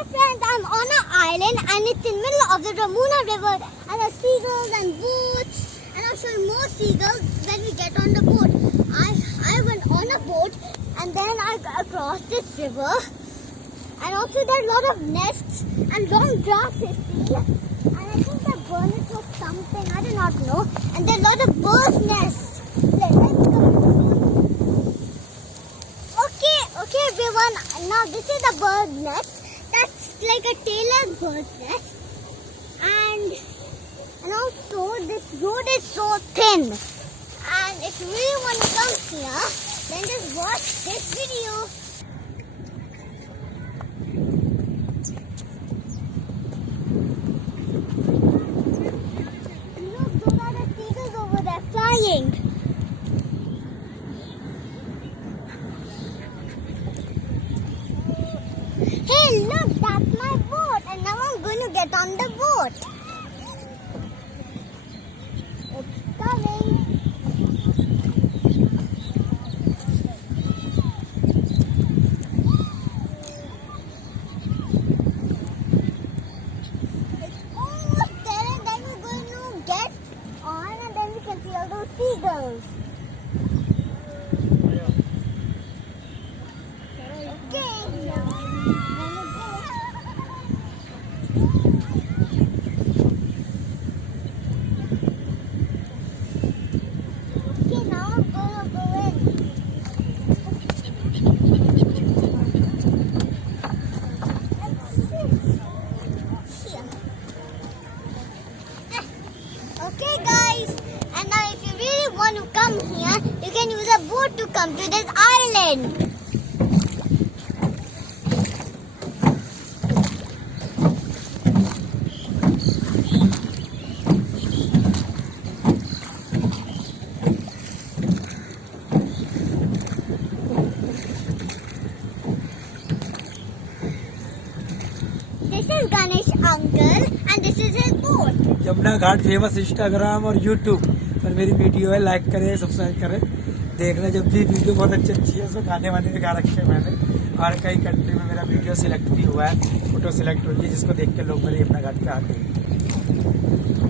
my friends, I'm on an island and it's in the middle of the Yamuna river and there's seagulls and boats and I'll show you more seagulls when we get on the boat. I went on a boat and then I crossed this river and also there are a lot of nests and long grasses, see? And I think they're burning or something, I do not know. And there are a lot of bird nests. Let's go. Okay everyone, now this is the bird nest. That's like a tailor's bird nest. And also this road is so thin. And if you really want to come here, then just watch this video. Look, those are the seagulls over there flying. Hey, look, that's my boat, and now I'm going to get on the boat. It's coming. It's almost there, and then we're going to get on, and then we can see all those seagulls. Okay guys, and now if you really want to come here, you can use a boat to come to this island. This is Ganesh uncle and this is his boat. Yamuna Ghat famous Instagram और YouTube पर मेरी video है, like करें, subscribe करें। देखना जब भी video बहुत अच्छी है, उसमें गाने वाने दिखा रखे हैं मैंने। और कई कंट्री में मेरा वीडियो सिलेक्ट भी हुआ है, फोटो सिलेक्ट हुई है, जिसको देख के लोग मेरे यमुना घाट पे आते हैं।